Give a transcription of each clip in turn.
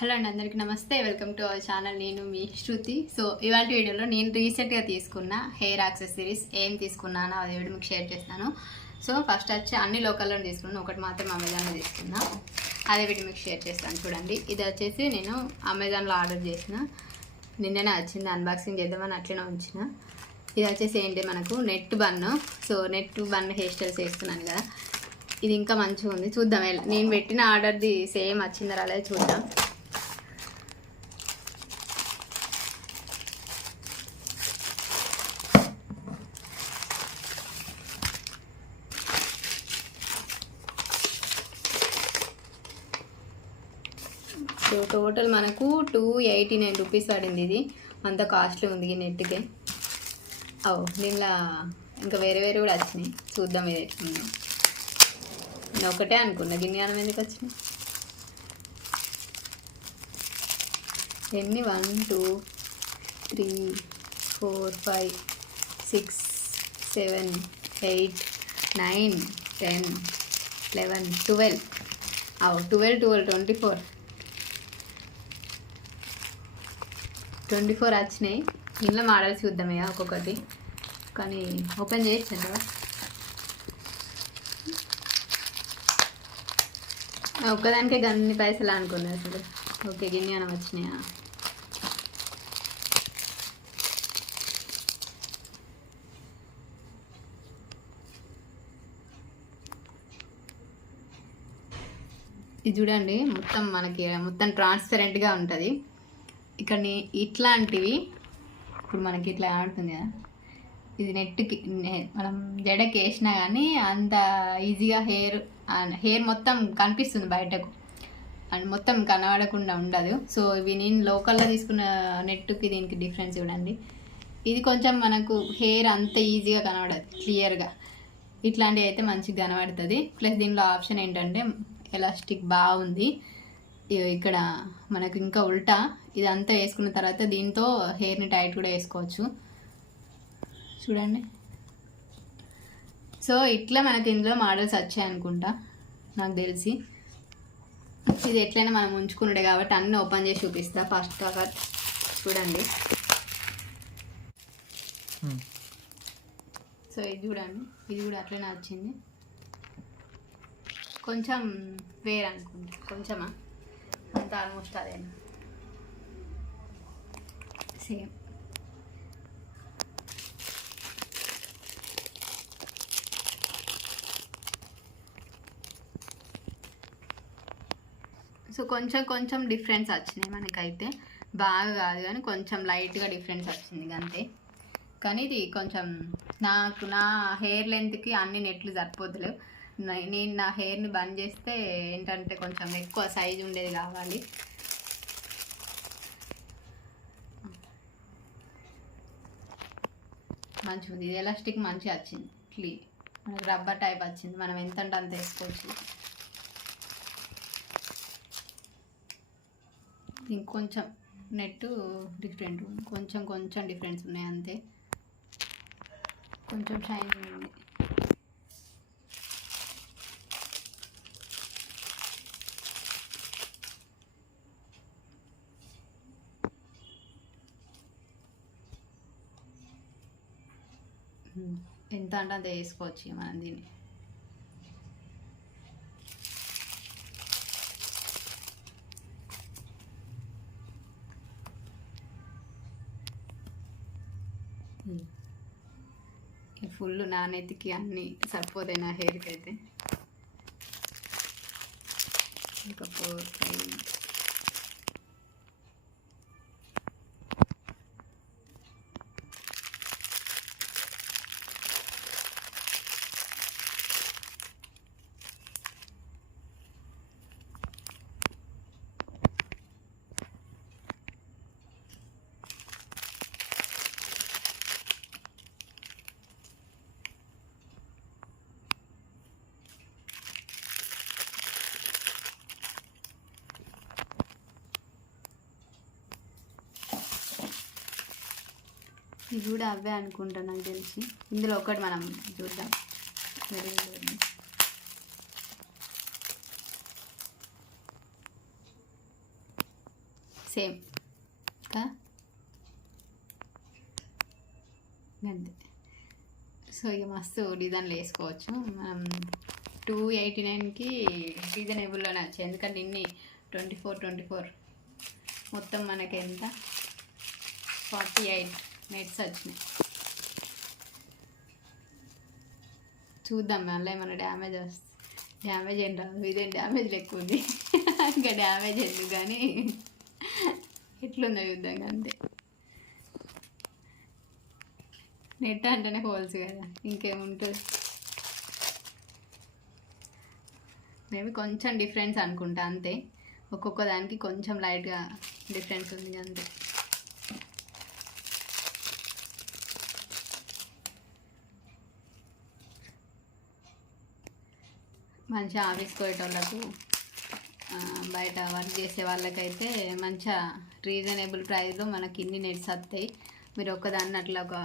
Hello అండి, అందరికీ నమస్తే. Welcome to our channel. నేను మీ శృతి. సో ఇవాళ వీడియోలో నేను రీసెంట్గా తీసుకున్న హెయిర్ యాక్సెసరీస్ ఏం తీసుకున్నానో అది వీడియో మీకు షేర్ చేస్తాను. సో ఫస్ట్ వచ్చి అన్ని లోకల్లో తీసుకున్నాను, ఒకటి మాత్రం అమెజాన్లో తీసుకున్నా. అదే వీడియో మీకు షేర్ చేస్తాను. చూడండి, ఇది వచ్చేసి నేను అమెజాన్లో ఆర్డర్ చేసిన, నిన్ననే వచ్చింది. అన్బాక్సింగ్ చేద్దామని అట్లనే ఉంచిన. ఇది వచ్చేసి ఏంటి, మనకు net bun. So net bun hair styles వేస్తున్నాను కదా, ఇది ఇంకా మంచిగా ఉంది. చూద్దాం, నేను పెట్టిన ఆర్డర్ది సేమ్ వచ్చిందా రాలేదు చూద్దాం. సో టోటల్ మనకు 289 రూపీస్ పడింది. ఇది అంత కాస్ట్లీ ఉంది ఈ నెట్కి. దీనిలో ఇంకా వేరే వేరే కూడా వచ్చినాయి, చూద్దాం ఇది ఎట్లుంది. నేను ఒకటే అనుకున్నా, గిన్నె ఎందుకు వచ్చినాయి. ఎన్ని 1 2 3 4 5 6 7 8 9 10 11 12 24 వచ్చినాయి. ఇంట్లో మోడల్స్ చూద్దాం ఇక ఒక్కొక్కటి, కానీ ఓపెన్ చేసాను కదా. ఒక్కదానికే గన్ని పైసలు అనుకున్నా అసలు. ఓకే, గిన్నె అని వచ్చినాయా. ఇది చూడండి, మొత్తం ట్రాన్స్పరెంట్గా ఉంటుంది. ఇక్కడ ఇట్లాంటివి ఇప్పుడు మనకి ఇట్లా ఆడుతుంది కదా, ఇది నెట్కి మనం జడకి వేసినా కానీ అంత ఈజీగా హెయిర్ మొత్తం కనిపిస్తుంది బయటకు, అండ్ మొత్తం కనబడకుండా ఉండదు. సో ఇవి నేను లోకల్లో తీసుకున్న నెట్కి దీనికి డిఫరెన్స్ చూడండి. ఇది కొంచెం మనకు హెయిర్ అంత ఈజీగా కనబడదు క్లియర్గా, ఇట్లాంటివి అయితే మంచిగా కనబడుతుంది. ప్లస్ దీనిలో ఆప్షన్ ఏంటంటే ఎలాస్టిక్ బాగుంది. ఇక్కడ మనకు ఇంకా ఉల్టా ఇదంతా వేసుకున్న తర్వాత దీంతో హెయిర్ని టైట్ కూడా వేసుకోవచ్చు, చూడండి. సో ఇట్లా మనకి ఇందులో మోడల్స్ వచ్చాయి అనుకుంటా, నాకు తెలిసి. ఇది ఎట్లయినా మనం ఉంచుకున్నాడే కాబట్టి అన్నీ ఓపెన్ చేసి చూపిస్తా. ఫస్ట్ చూడండి. సో ఇది చూడండి, ఇది కూడా అట్లనే వచ్చింది. కొంచెం వేరే అనుకుంటా, కొంచెమా అంత ఆల్మోస్ట్ అదేనా సేమ్. సో కొంచెం డిఫరెన్స్ వచ్చినాయి మనకైతే, బాగా కాదు కానీ కొంచెం లైట్గా డిఫరెన్స్ వచ్చింది అంతే. కానీ ఇది కొంచెం నా హెయిర్ లెంత్కి అన్ని నెట్లు సరిపోతలేవు. నేను నా హెయిర్ని బంద్ చేస్తే ఏంటంటే కొంచెం ఎక్కువ సైజు ఉండేది కావాలి. మంచిగా ఉంది, ఇది ఎలాస్టిక్ మంచిగా వచ్చింది. మనకి రబ్బర్ టైప్ వచ్చింది, మనం ఎంత అంటే అంత వేసుకోవచ్చు. ఇంకొంచెం నెట్ డిఫరెంట్, కొంచెం డిఫరెన్స్ ఉన్నాయి అంతే. కొంచెం షైనింగ్ ఉంది. ఎంత అంటే అంత వేసుకోవచ్చు మనం దీన్ని. ఫుల్ నా నెత్తికి అన్నీ సరిపోతాయి, నా హెయిర్కి అయితే. ఇంకా 4 5 ఇది కూడా అవే అనుకుంటా నాకు తెలిసి. ఇందులో ఒకటి మనం చూద్దాం. సేమ్ అంతే. సో ఇక మస్తు డిజైన్లు వేసుకోవచ్చు మనం. 289కి రీజనబుల్లోనే వచ్చాయి, ఎందుకంటే ఇన్ని 24 మొత్తం మనకి ఎంత 48 నెట్స్ వచ్చినాయి. చూద్దాం మళ్ళీ ఏమైనా డ్యామేజ్ ఏం రాదు. ఇదేం డ్యామేజ్ ఎక్కువ ఉంది ఇంకా డ్యామేజ్ ఎందుకు కానీ ఎట్లుందో చూద్దాం అంతే. నెట్ అంటేనే హోల్స్ కదా, ఇంకేముంటుంది. మేబీ కొంచెం డిఫరెన్స్ అనుకుంటా అంతే, ఒక్కొక్క దానికి కొంచెం లైట్గా డిఫరెన్స్ ఉంది అంతే. మంచిగా ఆఫీస్ పోయేటోళ్ళకు బయట వర్క్ చేసే వాళ్ళకైతే మంచిగా రీజనబుల్ ప్రైస్లో మనకి ఇన్ని నెట్స్ వస్తాయి. మీరు ఒక్కదాన్ని అట్లా ఒక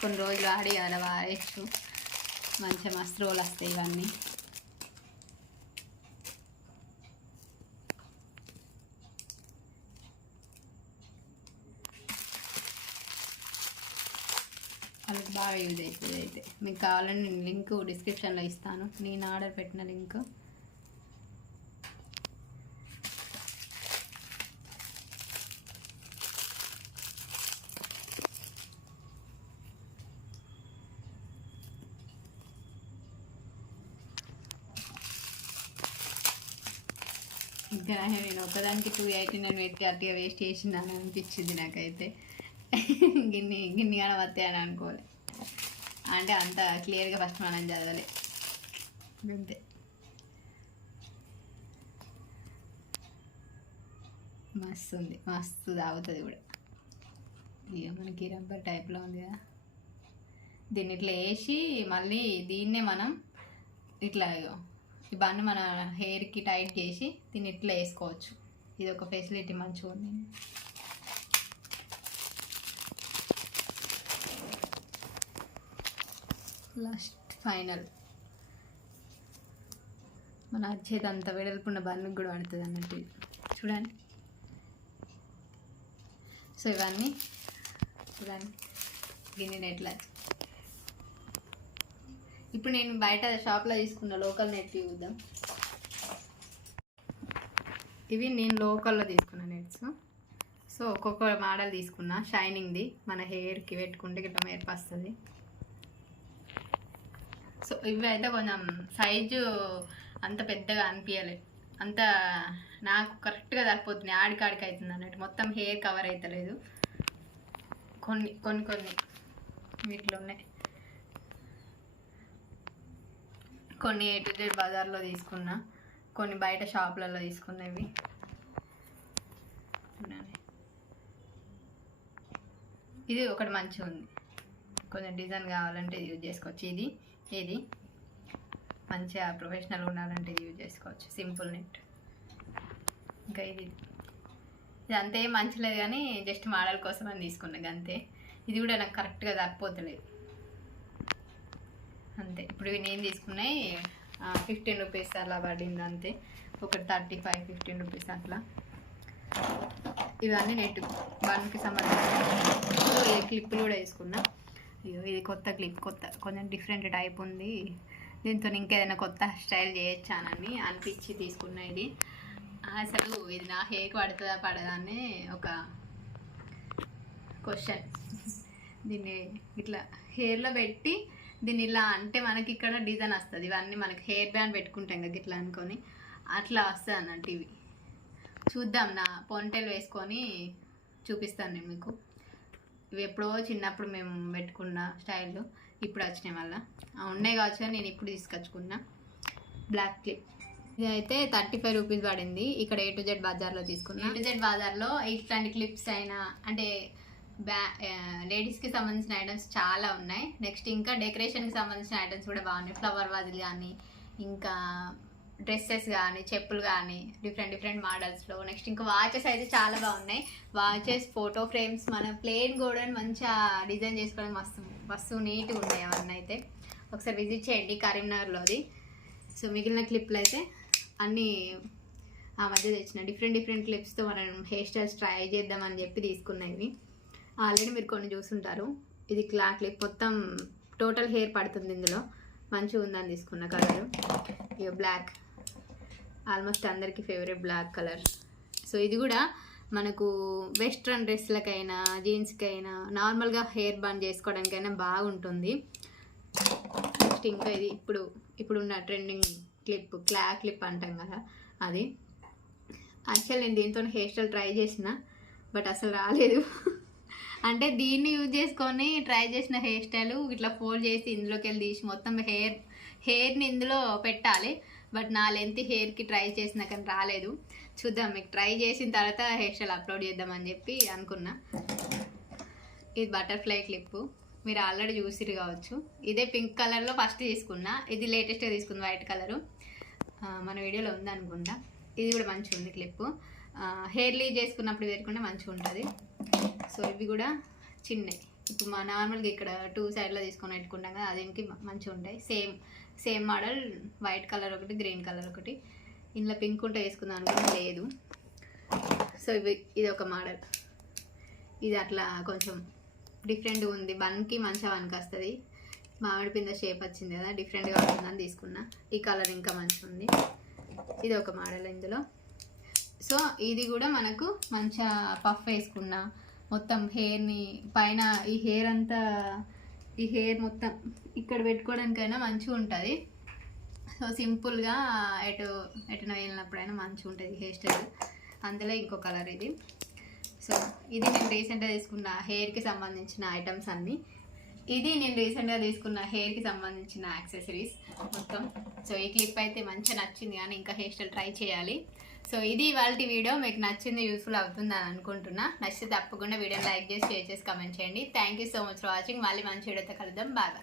కొన్ని రోజులు ఆడి అలా వాడచ్చు, మంచిగా మస్తు రోజులు వస్తాయి ఇవన్నీ. వాళ్ళకి బాగా యూజ్ అవుతుంది. అయితే మీకు కావాలని నేను లింక్ డిస్క్రిప్షన్లో ఇస్తాను, నేను ఆర్డర్ పెట్టిన లింక్. ఇంకా నేను ఒకదానికి 289 పెట్టి అట్లా వేస్ట్ చేసిందని అనిపించింది నాకైతే. గిన్ని కానీ వస్తాయి అని అనుకోలే, అంటే అంత క్లియర్గా ఫస్ట్ మనం చదవలే అంతే. మస్తు ఉంది, మస్తు తాగుతుంది కూడా. ఇక మనకి రబ్బర్ టైప్లో ఉంది కదా, దీన్ని ఇట్లా వేసి మళ్ళీ దీన్నే మనం ఇట్లా ఈ బన్ను మన హెయిర్కి టైట్ చేసి దీన్ని ఇట్లా వేసుకోవచ్చు. ఇది ఒక ఫెసిలిటీ మంచిగా ఉంది. లాస్ట్ ఫైనల్ మన అచ్చేది అంత వెడల్పున్న బన్నుకు కూడా పడుతుంది అన్నట్టు చూడండి. సో ఇవన్నీ చూడండి గిన్నె నెట్ల. ఇప్పుడు నేను బయట షాప్లో తీసుకున్న లోకల్ నెట్ చూద్దాం. ఇవి నేను లోకల్లో తీసుకున్న నెట్స్. సో ఒక్కొక్క మోడల్ తీసుకున్నా. షైనింగ్ది మన హెయిర్కి పెట్టుకుంటే గిట్ట మెరుపు వస్తుంది. సో ఇవి అయితే కొంచెం సైజు అంత పెద్దగా అనిపించలేదు, అంత నాకు కరెక్ట్గా సరిపోతుంది, ఆడికాడికి అవుతుంది అన్నట్టు. మొత్తం హెయిర్ కవర్ అవుతలేదు. కొన్ని కొన్ని కొన్ని వీటిలో ఉన్నాయి. కొన్ని A to Z బజార్లో తీసుకున్నా, కొన్ని బయట షాపులలో తీసుకున్నవి. ఇది ఒకటి మంచిగా ఉంది, కొంచెం డిజైన్ కావాలంటే ఇది యూజ్ చేసుకోవచ్చు. ఇది మంచిగా ప్రొఫెషనల్ ఉండాలంటే ఇది యూజ్ చేసుకోవచ్చు, సింపుల్ నెట్. ఇంకా ఇది అంతే మంచి లేదు కానీ జస్ట్ మోడల్ కోసం అని తీసుకున్నాను అంతే. ఇది కూడా నాకు కరెక్ట్గా సరిపోతలేదు అంతే. ఇప్పుడు నేను తీసుకున్నాయి 15 రూపీస్ అలా పడింది అంతే, ఒకటి 35 15 రూపీస్ అట్లా. ఇవన్నీ నెట్ బన్కి సంబంధించి. ఈ క్లిప్పులు కూడా వేసుకున్నా. ఇది కొత్త క్లిప్, కొంచెం డిఫరెంట్ టైప్ ఉంది. దీంతో ఇంకేదైనా కొత్త స్టైల్ చేయొచ్చానని అనిపించి తీసుకున్నా. ఇది అసలు ఇది నా హెయిర్కి పడుతుందా పడదా అని ఒక క్వశ్చన్. దీన్ని ఇట్లా హెయిర్లో పెట్టి దీన్ని ఇలా అంటే మనకి ఇక్కడ డిజైన్ వస్తుంది. ఇవన్నీ మనకి హెయిర్ బ్యాండ్ పెట్టుకుంటాం కదా ఇట్లా అనుకొని అట్లా వస్తుంది అన్నట్టు. ఇవి చూద్దాం, నా పొంటెలు వేసుకొని చూపిస్తాను నేను మీకు. ఇవి ఎప్పుడో చిన్నప్పుడు మేము పెట్టుకున్న స్టైల్ ఇప్పుడు వచ్చినాయి, మళ్ళీ ఉన్నాయి కావచ్చు కానీ నేను ఇప్పుడు తీసుకొచ్చుకున్నా. బ్లాక్ క్లిప్ ఇది అయితే 35 రూపీస్ పడింది. ఇక్కడ A to Z బజార్లో తీసుకున్నా. A to Z బజార్లో ఇట్లాంటి క్లిప్స్ అయినా అంటే లేడీస్కి సంబంధించిన ఐటమ్స్ చాలా ఉన్నాయి. నెక్స్ట్ ఇంకా డెకరేషన్కి సంబంధించిన ఐటమ్స్ కూడా బాగున్నాయి. ఫ్లవర్ వాజులు కానీ, ఇంకా డ్రెస్సెస్ కానీ, చెప్పులు కానీ, డిఫరెంట్ మోడల్స్లో. నెక్స్ట్ ఇంకా వాచెస్ అయితే చాలా బాగున్నాయి. వాచెస్, ఫోటో ఫ్రేమ్స్, మన ప్లేన్ గోడని మంచిగా డిజైన్ చేసుకోవడం మస్తు నీట్గా ఉన్నాయి అవన్నీ. అయితే ఒకసారి విజిట్ చేయండి కరీంనగర్లోది. సో మిగిలిన క్లిప్లు అయితే అన్నీ ఆ మధ్య తెచ్చిన డిఫరెంట్ క్లిప్స్తో మనం హెయిర్ స్టైల్స్ ట్రై చేద్దామని చెప్పి తీసుకున్నవి. ఆల్రెడీ మీరు కొన్ని చూసుంటారు. ఇది క్లిప్ మొత్తం టోటల్ హెయిర్ పడుతుంది ఇందులో. మంచిగా ఉందని తీసుకున్న కలర్. ఇక బ్లాక్, ఆల్మోస్ట్ అందరికీ ఫేవరెట్ బ్లాక్ కలర్. సో ఇది కూడా మనకు వెస్ట్రన్ డ్రెస్లకైనా జీన్స్కైనా నార్మల్గా హెయిర్ బన్ చేసుకోవడానికైనా బాగుంటుంది. నెక్స్ట్ ఇంకా ఇది ఇప్పుడున్న ట్రెండింగ్ క్లిప్ అంటాం కదా, అది యాక్చువల్ నేను దీంతో హెయిర్ స్టైల్ ట్రై చేసిన, బట్ అసలు రాలేదు. అంటే దీన్ని యూజ్ చేసుకొని ట్రై చేసిన హెయిర్ స్టైల్ ఇట్లా ఫోల్డ్ చేసి ఇందులోకి వెళ్ళి తీసి మొత్తం హెయిర్ని ఇందులో పెట్టాలి. బట్ నా లెంత్ హెయిర్కి ట్రై చేసిన కానీ రాలేదు. చూద్దాం, మీకు ట్రై చేసిన తర్వాత హెయిర్ స్టైల్ అప్లోడ్ చేద్దామని చెప్పి అనుకున్నా. ఇది బటర్ఫ్లై క్లిప్, మీరు ఆల్రెడీ చూసిరు కావచ్చు. ఇదే పింక్ కలర్లో ఫస్ట్ తీసుకున్నా. ఇది లేటెస్ట్గా తీసుకుంది, వైట్ కలరు. మన వీడియోలో ఉంది అనుకుంటా. ఇది కూడా మంచిగా ఉంది క్లిప్. హెయిర్ లీవ్ చేసుకున్నప్పుడు పెట్టుకుంటే మంచిగా ఉంటుంది. సో ఇవి కూడా చిన్నవి. ఇప్పుడు మా నార్మల్గా ఇక్కడ 2 సైడ్లో తీసుకొని పెట్టుకుంటాం కదా, అదేంటి మంచిగా ఉంటాయి. సేమ్ మోడల్, వైట్ కలర్ ఒకటి, గ్రీన్ కలర్ ఒకటి. ఇందులో పింక్ ఉంటే వేసుకుందాం అనుకుంటే లేదు. సో ఇది ఒక మోడల్. ఇది అట్లా కొంచెం డిఫరెంట్గా ఉంది. బన్కి మంచిగా వన్కి వస్తుంది. మామిడి పింద షేప్ వచ్చింది కదా, డిఫరెంట్గా ఉంటుందని తీసుకున్నా. ఈ కలర్ ఇంకా మంచిగా ఉంది. ఇది ఒక మోడల్ ఇందులో. సో ఇది కూడా మనకు మంచిగా పఫ్ వేసుకున్నా మొత్తం హెయిర్ని పైన ఈ హెయిర్ మొత్తం ఇక్కడ పెట్టుకోవడానికైనా మంచిగా ఉంటుంది. సో సింపుల్గా ఎటున వెళ్ళినప్పుడైనా మంచిగా ఉంటుంది హెయిర్ స్టైల్. అందులో ఇంకో కలర్ ఇది. సో ఇది నేను రీసెంట్గా తీసుకున్న హెయిర్కి సంబంధించిన ఐటమ్స్ అన్నీ. ఇది నేను రీసెంట్గా తీసుకున్న హెయిర్కి సంబంధించిన యాక్సెసరీస్ మొత్తం. సో ఈ క్లిప్ అయితే మంచిగా నచ్చింది, కానీ ఇంకా హెయిర్ స్టైల్ ట్రై చేయాలి. సో ఇది ఇవాళ వీడియో. మీకు నచ్చింది, యూస్ఫుల్ అవుతుందని అనుకుంటున్నా. నచ్చితే తప్పకుండా వీడియోని లైక్ చేసి, షేర్ చేసి, కమెంట్ చేయండి. Thank you so much for watching. మళ్ళీ మంచి వీడియోతో కలుద్దాం. బాయ్.